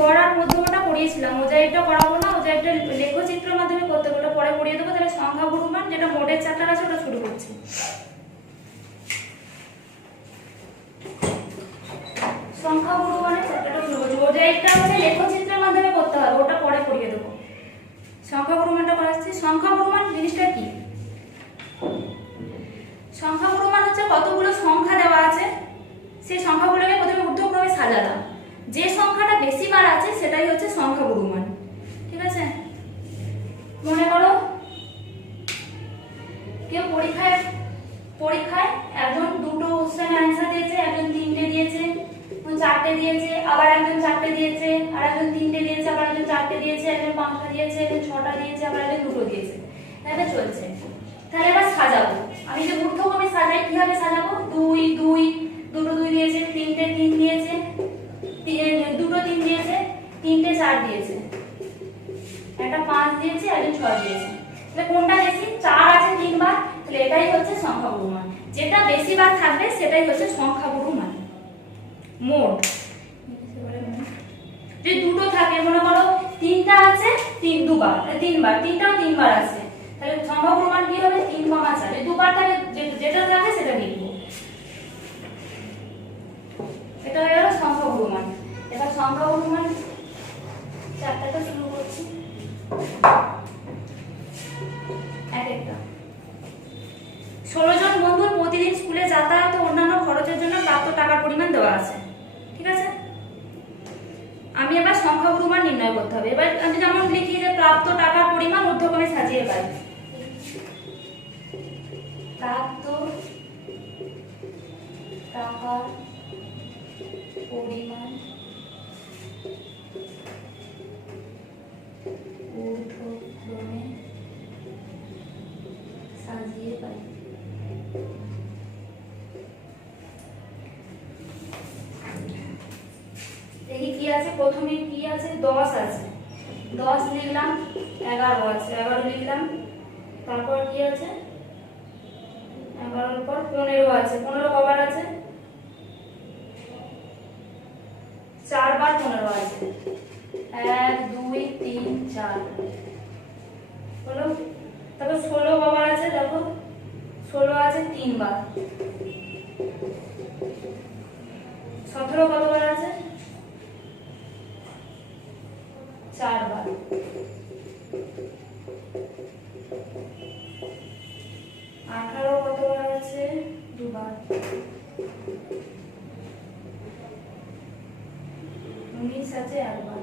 গড় আর মধ্যমাটা পড়িয়েছিলাম, ওজাইটা করাবো না, ওজাইটা লেখচিত্রের মাধ্যমে করতে হবে, ওটা পরে পড়িয়ে দেবো। তাহলে সংখ্যা গুরুমান যেটা মোটের চ্যাপ্টার আছে ওটা শুরু করছি। সংখ্যা গুরুমানের চ্যাপ্টারটা শুরু করছি। ওজাইটা হচ্ছে লেখচিত্রের মাধ্যমে করতে হবে, ওটা পরে পড়িয়ে দেবো। সংখ্যা গুরুমানটা করাচ্ছি। সংখ্যা গুরুমান জিনিসটা কি? সংখ্যা গুরুমান হচ্ছে কতগুলো সংখ্যা দেওয়া আছে, সেই সংখ্যাগুলোকে প্রথমে ঊর্ধ্বক্রমে সাজালাম, যে সংখ্যাটা বেশি বার আছে সেটাই হচ্ছে সংখ্যা গুরুমান। ঠিক আছে, মনে করো কেউ পরীক্ষায় একজন দুটো কোশ্চেন অ্যান্সার দিয়েছে, একজন তিনটে দিয়েছে, চারটে দিয়েছে, আবার একজন চারটে দিয়েছে, আর একজন তিনটে দিয়েছে, আবার একজন চারটে দিয়েছে, একজন পাঁচটা দিয়েছে, একজন ছটা দিয়েছে, আবার একজন দুটো দিয়েছে, তাহলে চলছে। তাহলে এবার সাজাবো, আমি যে ঊর্ধ্বক্রমে সাজাই কিভাবে সাজাবো? দুই দুই, দুটো দুই দিয়েছে, তিনটে তিন দিয়েছে, দুটো তিন দিয়েছে, তিনটে চার দিয়েছে, একটা পাঁচ দিয়েছে, একজন ছয় দিয়েছে। তাহলে কোনটা বেশি? চার আছে তিনবার, তাহলে এটাই হচ্ছে সংখ্যা গুরুমান। যেটা বেশি বার থাকবে সেটাই হচ্ছে সংখ্যা গুরুমান। মোট যে দুটো থাকে, মনে করো তিনটা আছে তিনবার, তিনটাও তিনবার আছে, তাহলে সংখ্যা গুরুমান কি হবে? 3,4। দুবার থাকে, যেটা থাকে সেটা লিখবো। এটা হয়ে গেল সংখ্যা গুরুমান। এবার সংখ্যা গুরুমান চ্যাপ্টারটা শুরু করছি। এক একটা 16 জন বন্ধুর প্রতিদিন স্কুলে যাতায়াত ও অন্যান্য খরচের জন্য প্রাপ্ত টাকার পরিমাণ দেওয়া আছে। ঠিক আছে, আমি এবার সংখ্যা গুরুমান নির্ণয় করতে হবে। এবার আমি যেমন লিখি যে প্রাপ্ত টাকার পরিমাণ ঊর্ধ্বক্রমে সাজিয়ে পাই, প্রাপ্ত টাকার পরিমাণ ঊর্ধ্বক্রমে সাজিয়ে পাই। দেখি কি আছে, প্রথমে কি আছে? 10 আছে, 10 লিখলাম। 11 আছে, 11 লিখলাম। তারপর কি আছে? 11 পর 15 আছে, 15 কবার আছে? 4 বার 15 আছে, 1 2 3 4 হলো। তারপর 16 কবার আছে? দেখো 16 আছে 3 বার। 17 কতবার আছে? 4 বার। 18 কতবার আছে? 2 বার। 19 আছে 1 বার।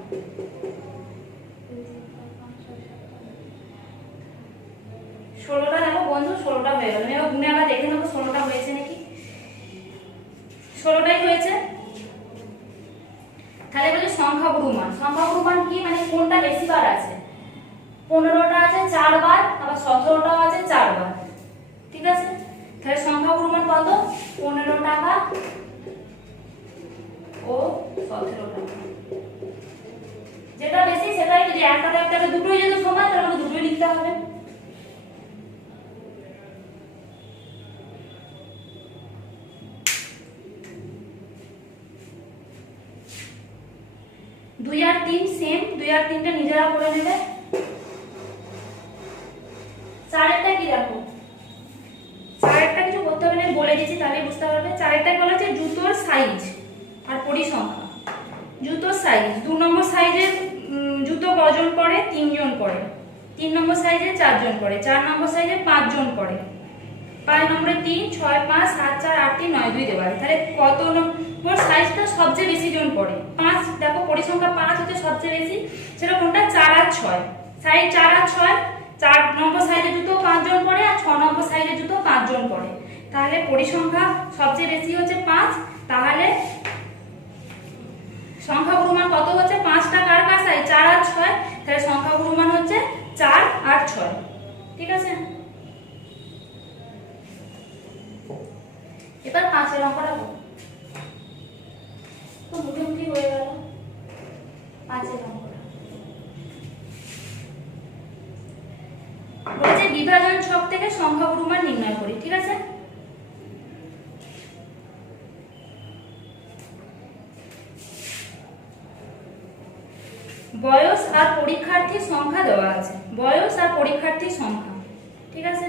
16টা দেখো বন্ধু, 16টা হয়ে গেল। এবার গুণে আবার দেখে নেবো 16টা হয়েছে নাকি। 16টাই হয়েছে। তাহলে বলি সংখ্যা গুরুমান। সংখ্যা গুরুমান কি মানে কোনটা বেশি বার আছে? 15টা আছে 4 বার, আবার 17টাও আছে 4 বার। ঠিক আছে, তাহলে সংখ্যা গুরুমান কত? 15 টাকা ও 17 টাকা। যেটা বেশি সেটাই, যদি একটা একটা দুটোই যদি সমান তাহলে দুটোই লিখতে হবে। দুই আর তিন সেম, 2 আর 3টা নিজেরা করে নেবে। চারেরটা কি দেখো, চারেরটা কিছু করতে হবে না, বলে দিচ্ছি তাহলে বুঝতে পারবে। চারেরটা বলা হচ্ছে জুতোর সাইজ আর পরিসংখ্যা। জুতোর সাইজ 2 নম্বর সাইজের জুতো কজন পরে? 3 জন পরে। 3 নম্বর সাইজে 4 জন পরে। 4 নম্বর সাইজে 5 জন পরে। 5 নম্বরে 3 6 5 7 4 8 3 9 2 দেওয়া আছে। তাহলে কত নম্বর সাইজটা সবচেয়ে বেশি জন পড়ে? 5। দেখো পরিসংখ্যা 5 হচ্ছে সবচেয়ে বেশি, সেটা কোনটা? 4 আর 6। সাইজ 4 আর 6, 4 নম্বর সাইজের জুতো 5 জন পড়ে, আর 6 নম্বর সাইজের জুতো 5 জন পড়ে। তাহলে পরিসংখ্যা সবচেয়ে বেশি হচ্ছে 5। তাহলে সংখ্যা গুরুমান কত হচ্ছে? 5টা কার কার সাইজ? 4 আর 6। তাহলে সংখ্যা গুরুমান হচ্ছে 4 আর 6। ঠিক আছে, এবার 5এর অঙ্কটা করব। তো মুখোমুখি হয়ে গেল 5এর অঙ্কটা। বলেছে বিভাজন ছক থেকে সংখ্যা গুরুমান নির্ণয় করি। ঠিক আছে, পরীক্ষার্থীর সংখ্যা দেওয়া আছে, বয়স আর পরীক্ষার্থীর সংখ্যা। ঠিক আছে,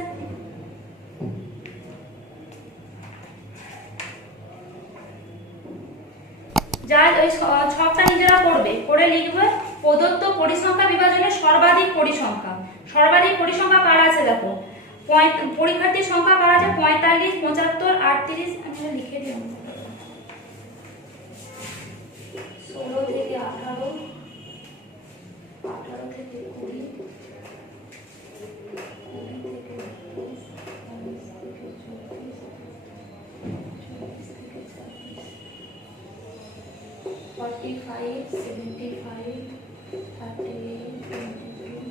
যা ওই ছকটা নিজেরা করবে, করে লিখবে প্রদত্ত পরিসংখ্যা বিভাজনের সর্বাধিক পরিসংখ্যা। সর্বাধিক পরিসংখ্যা কার আছে দেখো, পরীক্ষার্থীর সংখ্যা কার আছে 45, 75, 38। আমি লিখে দিই 16 থেকে 18, 18 থেকে 20, 45, 75, 38, 22, 20।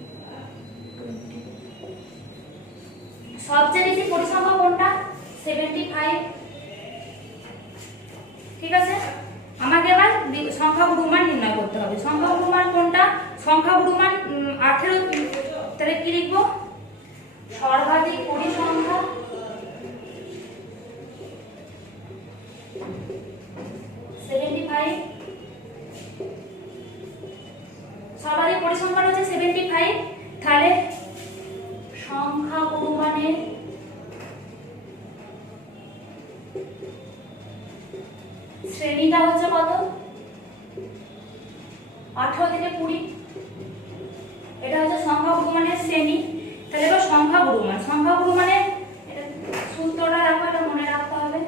সবচেয়ে বেশি পরিসংখ্যা কোনটা? 75। ঠিক আছে, আমাকে এবার সংখ্যাগুরু মান নির্ণয় করতে হবে। সংখ্যাগুরু মান কোনটা? সংখ্যাগুরু মান 18। তাহলে কি লিখবো? সর্বাধিক পরিসংখ্যা সর্বাধিক পরিসংখ্যান হচ্ছে 75। তাহলে সংখ্যাগুরু মানের শ্রেণীটা হচ্ছে কত? 18 থেকে 20। এটা হচ্ছে সংখ্যাগুরু মানের শ্রেণী। তাহলে এবার সংখ্যাগুরু মান, সংখ্যাগুরু মানের এটা সূত্রটা রাখো, এটা মনে রাখতে হবে।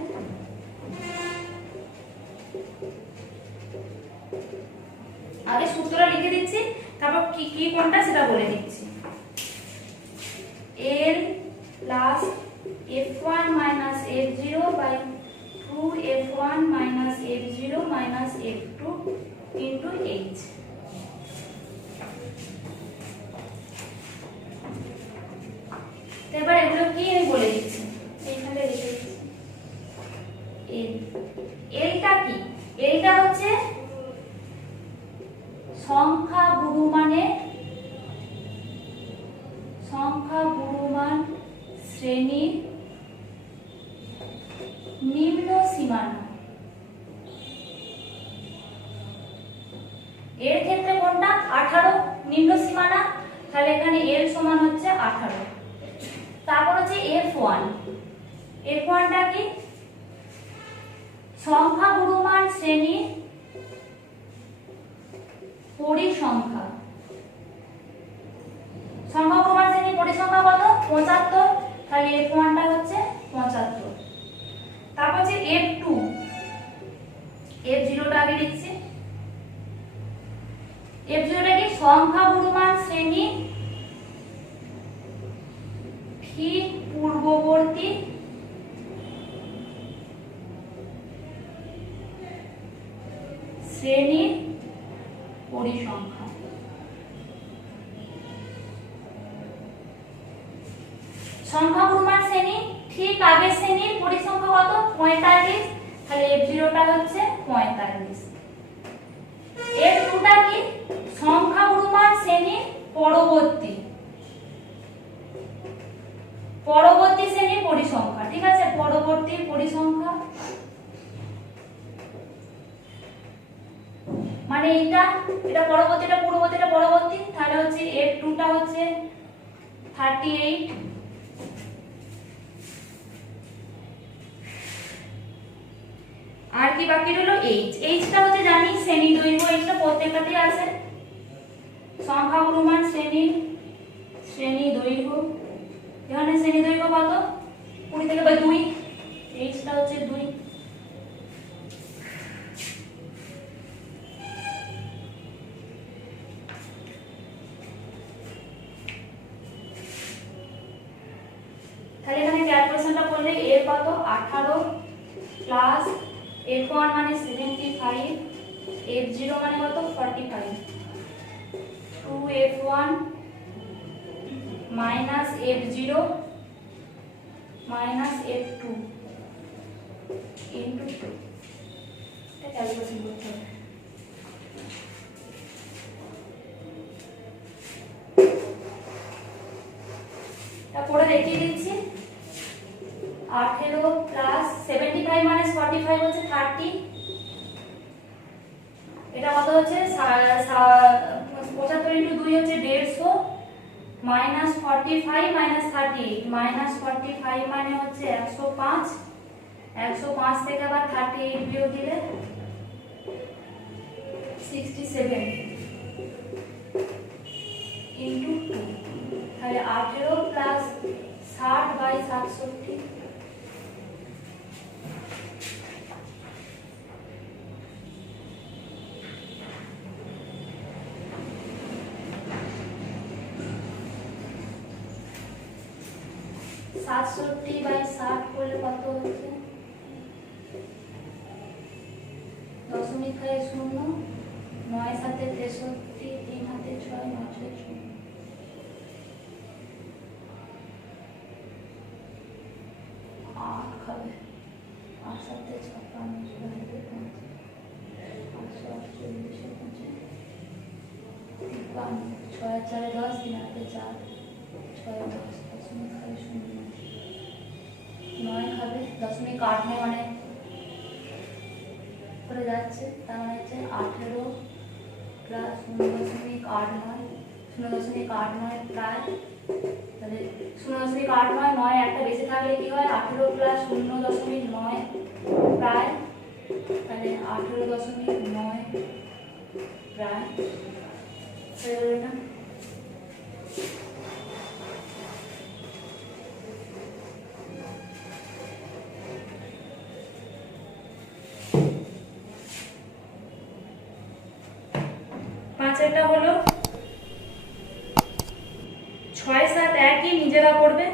আগে সূত্রটা লিখে দিচ্ছি, তারপর কি কি কোনটা সেটা বলে দিচ্ছি। L plus f1 minus f0 by 2f1 minus f0 minus f2 into h। এবার এগুলো কি আমি বলে দিচ্ছি, এইখানে লিখে দিচ্ছি। এলটা কি? এলটা হচ্ছে সংখ্যাগুরু মান শ্রেণীর নিম্ন সীমানা। এর ক্ষেত্রে কোনটা? 18 নিম্ন সীমানা। তাহলে এখানে এল সমান হচ্ছে 18। তারপর হচ্ছে f1। f1টা কি? সংখ্যাগুরু মান শ্রেণীর পরিসংখ্যা। সংখ্যাগুরু মান শ্রেণীর পরিসংখ্যা কত? 75। তাহলে f1টা হচ্ছে 75। তারপর হচ্ছে f2। f0টা আগে লিখছি। f0টা কি? সংখ্যাগুরু মান শ্রেণীর ঠিক পূর্ববর্তী শ্রেণীর পরিসংখ্যা। সংখ্যাগুরু মান শ্রেণী ঠিক আগের শ্রেণীর পরিসংখ্যা কত? 45। তাহলে f0টা হচ্ছে 45। f2টা কি? সংখ্যাগুরু মান শ্রেণীর পরবর্তী শ্রেণীর পরিসংখ্যা। ঠিক আছে, পরবর্তী পরিসংখ্যা মানে এটা পরবর্তী, এটা পূর্ববর্তী, এটা পরবর্তী। তাহলে হচ্ছে f2টা হচ্ছে 38। আর কি বাকি রইল? h। hটা হচ্ছে জানি শ্রেণী দৈর্ঘ্য, hটা প্রত্যেকটাতেই আছে। সংখ্যাগুরু মান শ্রেণী দৈর্ঘ্য। এখানে শ্রেণী দৈর্ঘ্য কত? 20 থেকে 2। hটা হচ্ছে 2। তাহলে এখানে ক্যালকুলেশনটা করলে এর কত? 18 প্লাস f1 মানে 75, f0 মানে কত? 45। 2f1 minus f0 minus f2 into 2। এটা ক্যালকুলেশন করতে হবে। এটা করে দেখিয়ে দিচ্ছি। 18 প্লাস 75 minus 45 হচ্ছে 30। এটা কত হচ্ছে? 75 ইন্টু 2 হচ্ছে 150 মাইনাস 45 মাইনাস 30 মাইনাস 45 মানে হচ্ছে 105 105 থেকে আবার 38 বিয়োগ দিলে 67 ইন্টু 2 তাহলে 18 প্লাস 60 বাই 67 67 বাই 60 করলে কত হচ্ছে দশমিক হয় 0 9 সাথে 63 3 হাতে 6 9 6 0 8 খাবে 8 সাথে 56 6 হাতে 5 6 4 10 3 হাতে 4 6 10 দশমিক হয় 0 9 খাবে দশমিক 8 নয় মানে করে যাচ্ছে তার মানে হচ্ছে 18 প্লাস 0.89 0.89 প্রায় তাহলে 0.89 9 একটা বেশি থাকলে কি হয় 18 প্লাস 0.9 প্রায় তাহলে 18.9 প্রায় হয়ে গেল না পাঁচেরটা হলো 6 7 একই নিজেরা করবে